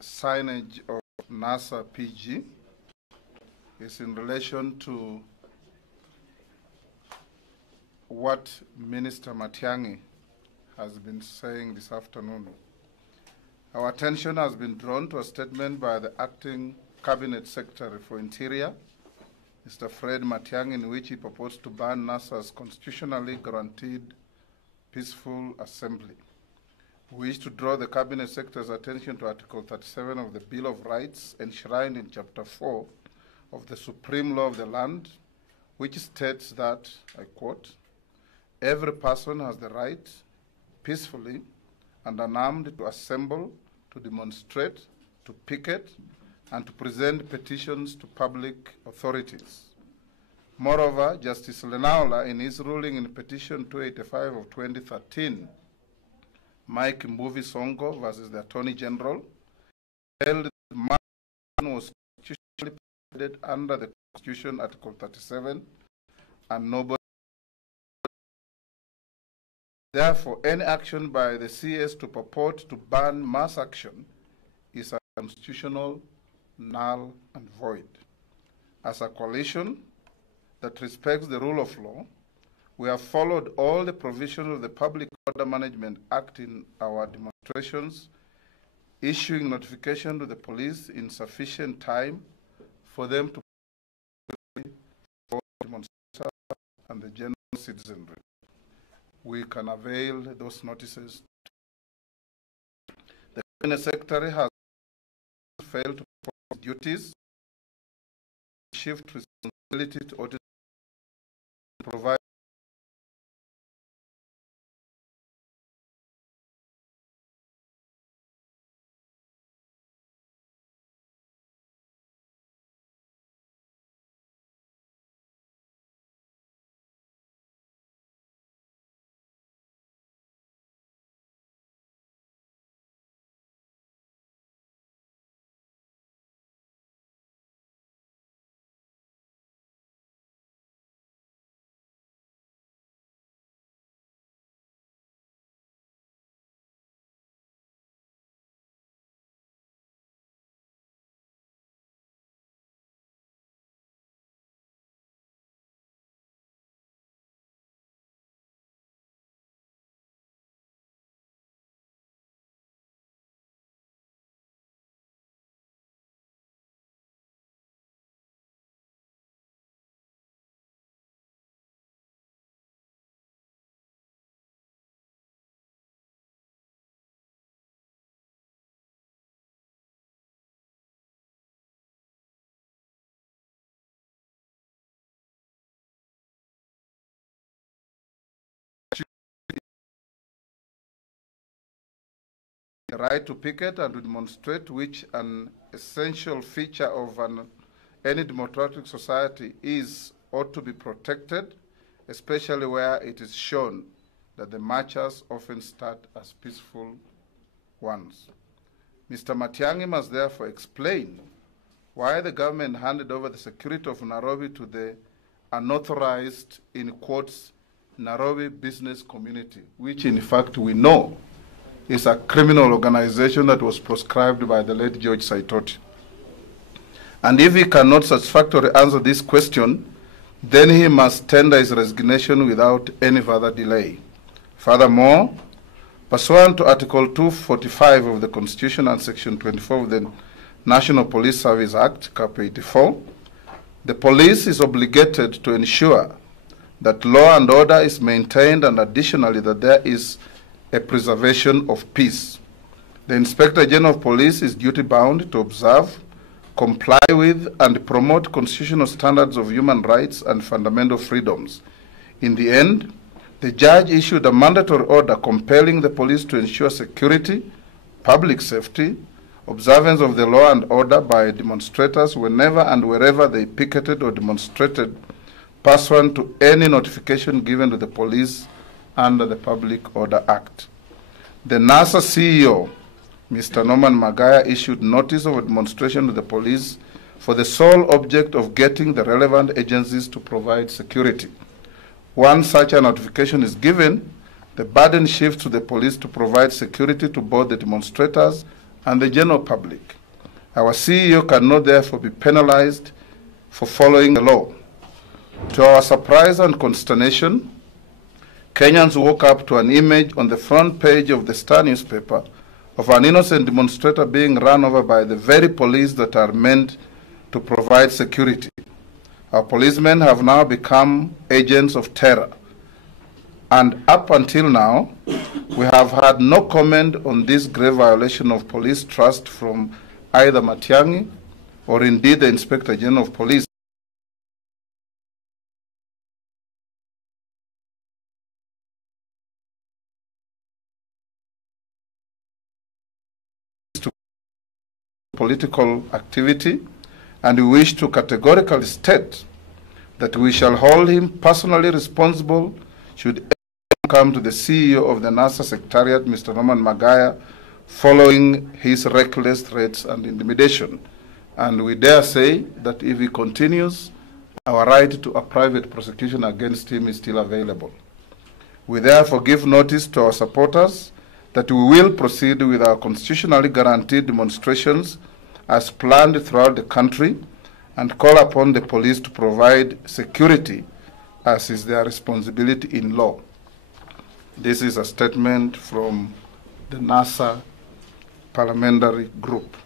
signage of NASA PG is in relation to what Minister Matiang'i has been saying this afternoon. Our attention has been drawn to a statement by the Acting Cabinet Secretary for Interior, Mr. Fred Matiang'i, in which he proposed to ban NASA's constitutionally guaranteed peaceful assembly. We wish to draw the Cabinet Secretary's attention to Article 37 of the Bill of Rights enshrined in Chapter 4 of the Supreme Law of the Land, which states that, I quote, "Every person has the right peacefully and unarmed to assemble, to demonstrate, to picket, and to present petitions to public authorities." Moreover, Justice Lenaola, in his ruling in Petition 285 of 2013, Mike Mbuvi Songo versus the Attorney General, held that man was constitutionally protected under the Constitution, Article 37, and nobody. Therefore, any action by the CS to purport to ban mass action is unconstitutional, null, and void. As a coalition that respects the rule of law, we have followed all the provisions of the Public Order Management Act in our demonstrations, issuing notification to the police in sufficient time for them to demonstrate and the general citizenry. We can avail those notices. The Cabinet Secretary has failed to perform his duties, shift responsibility to audit, provide the right to picket and to demonstrate, which an essential feature of any democratic society is, ought to be protected, especially where it is shown that the marchers often start as peaceful ones. Mr. Matiang'i must therefore explain why the government handed over the security of Nairobi to the unauthorized, in quotes, Nairobi business community, which in fact we know is a criminal organization that was proscribed by the late George Saitoti. And if he cannot satisfactorily answer this question, then he must tender his resignation without any further delay. Furthermore, pursuant to Article 245 of the Constitution and Section 24 of the National Police Service Act, Cap 84, the police is obligated to ensure that law and order is maintained, and additionally that there is a preservation of peace. The Inspector General of Police is duty-bound to observe, comply with, and promote constitutional standards of human rights and fundamental freedoms. In the end, the judge issued a mandatory order compelling the police to ensure security, public safety, observance of the law and order by demonstrators whenever and wherever they picketed or demonstrated, pursuant to any notification given to the police under the Public Order Act. The NASA CEO, Mr. Norman Magaya, issued notice of a demonstration to the police for the sole object of getting the relevant agencies to provide security. Once such a notification is given, the burden shifts to the police to provide security to both the demonstrators and the general public. Our CEO cannot therefore be penalized for following the law. To our surprise and consternation, Kenyans woke up to an image on the front page of the Star newspaper of an innocent demonstrator being run over by the very police that are meant to provide security. Our policemen have now become agents of terror. And up until now, we have had no comment on this grave violation of police trust from either Matiang'i or indeed the Inspector General of Police. To political activity, and we wish to categorically state that we shall hold him personally responsible should anyone come to the CEO of the NASA Secretariat, Mr. Norman Magaya, following his reckless threats and intimidation. And we dare say that if he continues, our right to a private prosecution against him is still available. We therefore give notice to our supporters that we will proceed with our constitutionally guaranteed demonstrations as planned throughout the country and call upon the police to provide security as is their responsibility in law. This is a statement from the NASA parliamentary group.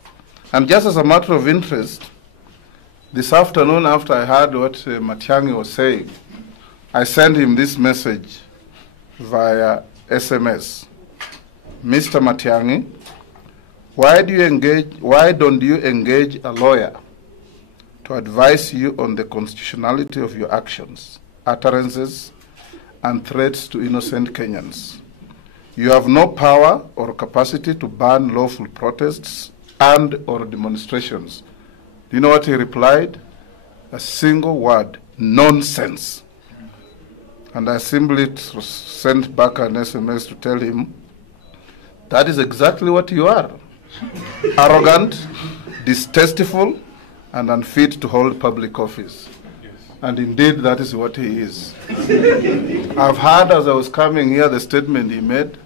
And just as a matter of interest, this afternoon after I heard what Matiang'i was saying, I sent him this message via SMS. Mr. Matiang'i, why don't you engage a lawyer to advise you on the constitutionality of your actions, utterances, and threats to innocent Kenyans? You have no power or capacity to ban lawful protests and or demonstrations. Do you know what he replied? A single word: nonsense. And I simply sent back an SMS to tell him, that is exactly what you are. Arrogant, distasteful, and unfit to hold public office. And indeed, that is what he is. I've heard as I was coming here the statement he made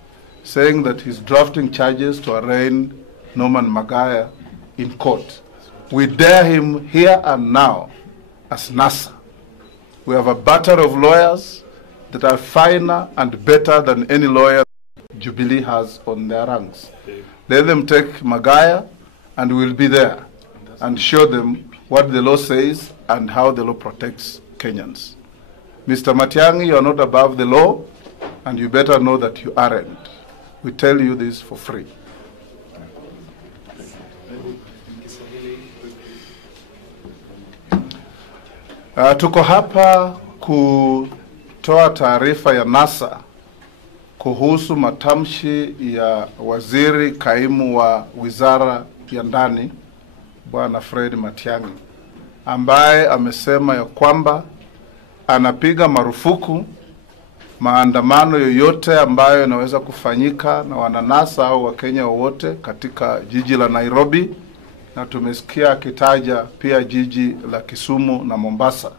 saying that he's drafting charges to arraign Norman Magaya in court. We dare him here and now as NASA. We have a battery of lawyers that are finer and better than any lawyer Jubilee has on their ranks. Let them take Magaya and we'll be there and show them what the law says and how the law protects Kenyans. Mr. Matiang'i, you are not above the law, and you better know that you aren't. We tell you this for free. Tuko hapa kutoa taarifa ya NASA kuhusu matamshi ya waziri kaimu wa wizara ya ndani Bwana Fred Matiang'i, ambaye amesema ya kwamba anapiga marufuku maandamano yoyote ambayo yanaweza kufanyika na wananasa au Wakenya wote katika jiji la Nairobi, na tumesikia akitaja pia jiji la Kisumu na Mombasa.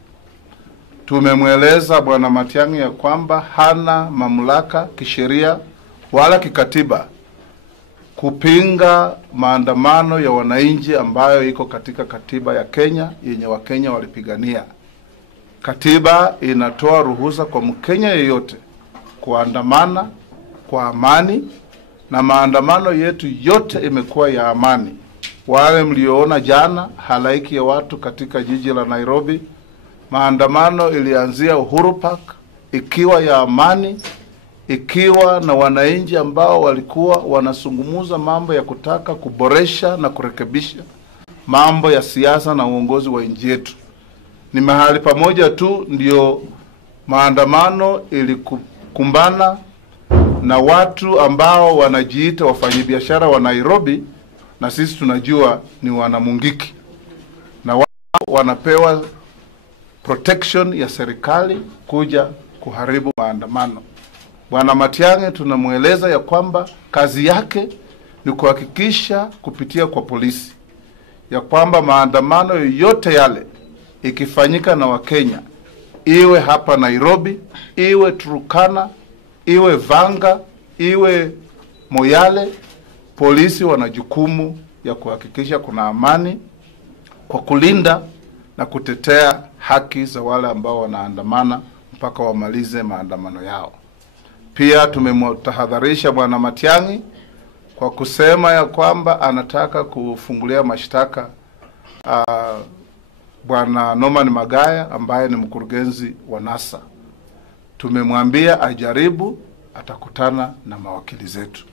Tumemweleza Bwana Matiang'i ya kwamba hana mamlaka kisheria wala kikatiba kupinga maandamano ya wananchi ambayo iko katika katiba ya Kenya yenye Wakenya walipigania. Katiba inatoa ruhusa kwa Mkenya yeyote kuandamana kwa amani, na maandamano yetu yote imekuwa ya amani. Wale mlioona jana halaiki ya watu katika jiji la Nairobi, maandamano ilianzia Uhuru Park ikiwa ya amani, ikiwa na wananchi ambao walikuwa wanazungumza mambo ya kutaka kuboresha na kurekebisha mambo ya siasa na uongozi wa nchi yetu. Ni mahali pamoja tu ndio maandamano ilikumbana na watu ambao wanajiita wafanyabiashara wa Nairobi, na sisi tunajua ni wanamungiki, na wao wanapewa protection ya serikali kuja kuharibu maandamano. Bwana Matiang'i tunamweleza ya kwamba kazi yake ni kuhakikisha kupitia kwa polisi ya kwamba maandamano yote yale ikifanyika na Wakenya, iwe hapa Nairobi, iwe Turkana, iwe Vanga, iwe Moyale, polisi wana jukumu ya kuhakikisha kuna amani kwa kulinda na kutetea haki za wale ambao wanaandamana mpaka wamalize maandamano yao. Pia tumemtahadharisha Bwana Matiang'i kwa kusema ya kwamba anataka kufungulia mashtaka Bwana Norman Magaya ambaye ni mkurugenzi wa NASA. Tumemwambia ajaribu, atakutana na mawakili zetu,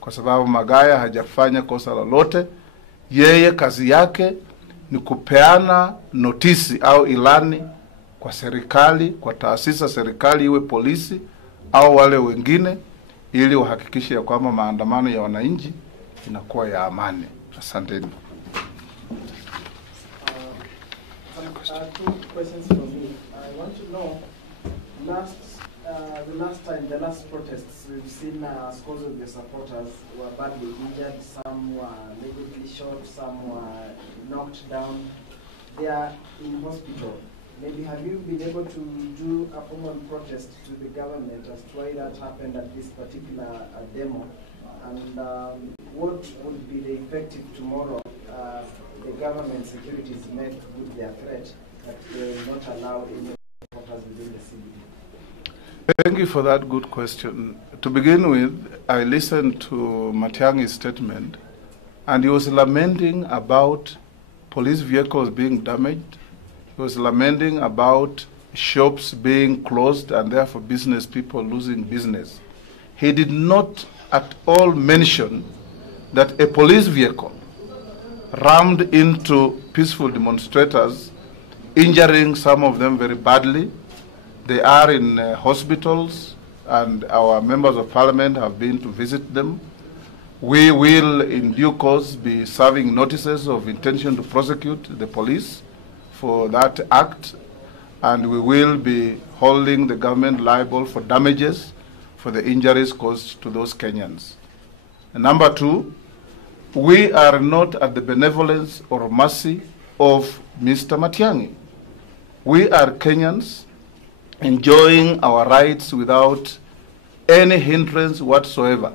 kwa sababu Magaya hajafanya kosa lolote. Yeye kazi yake ni kupeana notisi au ilani kwa serikali, kwa taasisi za serikali, iwe polisi au wale wengine, ili wahakikishe ya kwamba maandamano ya wananchi inakuwa ya amani. Asanteni. Two questions from me. I want to know, the last protests, we've seen scores of the supporters were badly injured. Some were negatively shot, some were knocked down. They are in hospital. Maybe have you been able to do a formal protest to the government as to why that happened at this particular demo? And what would be the effective tomorrow? The government securities met with their threat that they will not allow any supporters within the CBD. Thank you for that good question. To begin with, I listened to Matiang'i's statement, and he was lamenting about police vehicles being damaged. He was lamenting about shops being closed and therefore business people losing business. He did not at all mention that a police vehicle rammed into peaceful demonstrators, injuring some of them very badly. They are in hospitals, and our members of parliament have been to visit them. We will, in due course, be serving notices of intention to prosecute the police for that act, and we will be holding the government liable for damages for the injuries caused to those Kenyans. And number two, we are not at the benevolence or mercy of Mr. Matiang'i. We are Kenyans enjoying our rights without any hindrance whatsoever,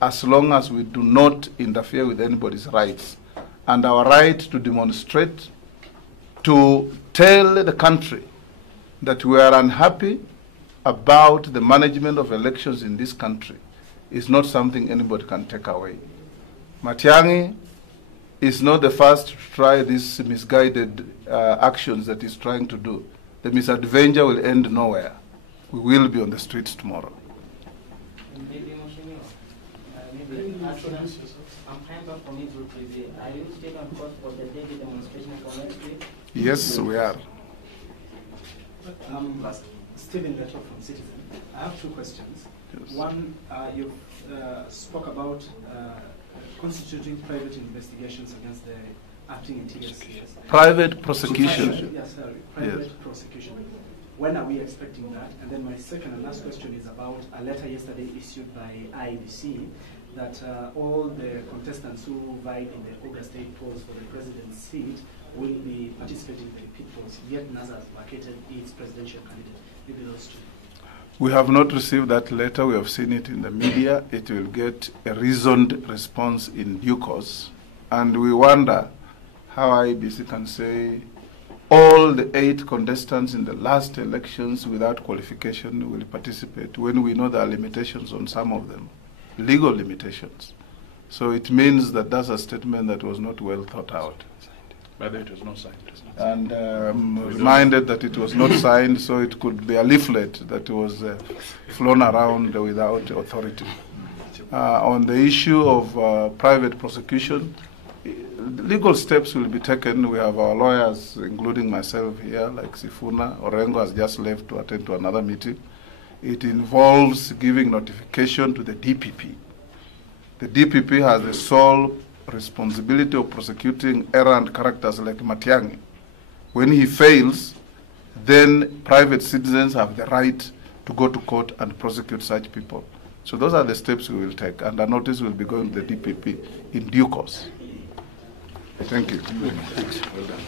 as long as we do not interfere with anybody's rights. And our right to demonstrate, to tell the country that we are unhappy about the management of elections in this country, is not something anybody can take away. Matiang'i is not the first to try these misguided actions that he's trying to do. The misadventure will end nowhere. We will be on the streets tomorrow. Maybe I'm kind of from Israel. Are you taking on course for the daily demonstration for next week? Yes, we are. Stephen Leto from Citizen. I have two questions. Yes. One, you spoke about constituting private investigations against the acting interior CS. Private prosecution. Yes, sorry. Private prosecution. When are we expecting that? And then my second and last question is about a letter yesterday issued by IEBC that all the contestants who vied in the August 8 polls for the president's seat will be participating in the repeat polls, yet NASA has vacated its presidential candidate. Maybe those two. We have not received that letter. We have seen it in the media. It will get a reasoned response in due course. And we wonder how IEBC can say all the 8 contestants in the last elections without qualification will participate when we know there are limitations on some of them, legal limitations. So it means that that's a statement that was not well thought out. But it was not signed. And I'm reminded that it was not signed, so it could be a leaflet that was flown around without authority. On the issue of private prosecution, legal steps will be taken. We have our lawyers, including myself here, like Sifuna. Orengo has just left to attend to another meeting. It involves giving notification to the DPP. The DPP has the sole responsibility of prosecuting errant characters like Matiang'i. When he fails, then private citizens have the right to go to court and prosecute such people. So those are the steps we will take, and a notice will be going to the DPP in due course. Thank you. Well done.